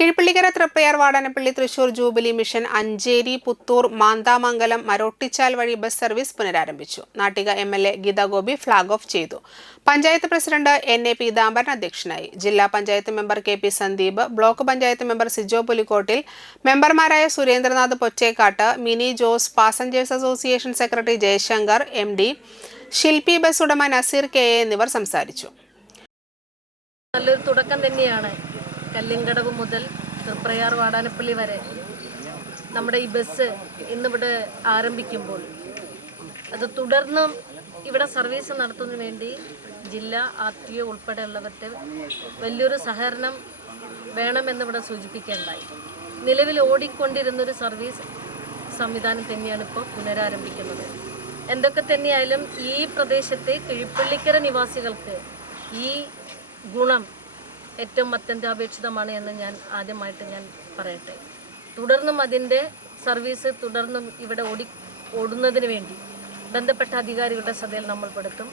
Kizhippallikkara Triprayar Vadanappally Thrissur jubilee mission Ancheri Puthur Manthamangalam Marottichal വഴി bus service പുനരാരംഭിച്ചു. Nattika MLA Geetha Gopi flag off ചെയ്തു. Panchayat president N A. പീതാംബരൻ അധ്യക്ഷനായി. ജില്ലാ panchayat member K P. Sandeep, block panchayat member Sijo Pulikkottil, മെമ്പർമാരായ Surendranath Pottekkatt, Mini Jose, passengers association secretary Jayashankar, M D. Shilpi, bus ഉടമ നസീർ കെ.എ. എന്നിവർ സംസാരിച്ചു. നല്ലൊരു തുടക്കം തന്നെയാണ്. കല്ലിങ്കടവ് മുതൽ തൃപ്രയാർ വാടാനപ്പള്ളി വരെ നമ്മുടെ ഈ ബസ് ഇന്നിവിടെ ആരംഭിക്കുമ്പോൾ അത് തുടർന്നും ഇവിടെ സർവീസ് നടത്തുന്നതിന് വേണ്ടി ജില്ലാ RTO ഉൾപ്പെടെയുള്ളവരുടെ വലിയൊരു സഹകരണം വേണമെന്നിവിടെ സൂചിപ്പിക്കേണ്ടായി. നിലവിൽ ഓടിക്കൊണ്ടിരുന്നൊരു സർവീസ് സംവിധാനം തന്നെയാണ് ഇപ്പോൾ പുനരാരംഭിക്കുന്നത്. എന്തൊക്കെ തന്നെയായാലും ഈ പ്രദേശത്തെ കിഴിപ്പള്ളിക്കര നിവാസികൾക്ക് ഈ ഗുണം ഏറ്റവും അത്യന്താപേക്ഷിതമാണ് എന്ന് ഞാൻ ആദ്യമായിട്ട് പറയട്ടെ. തുടർന്നും അതിൻ്റെ സർവീസ് തുടർന്നും ഇവിടെ ഓടുന്നതിന് വേണ്ടി ബന്ധപ്പെട്ട അധികാരികളുടെ ശ്രദ്ധയിൽ നമ്മൾ പെടുത്തും.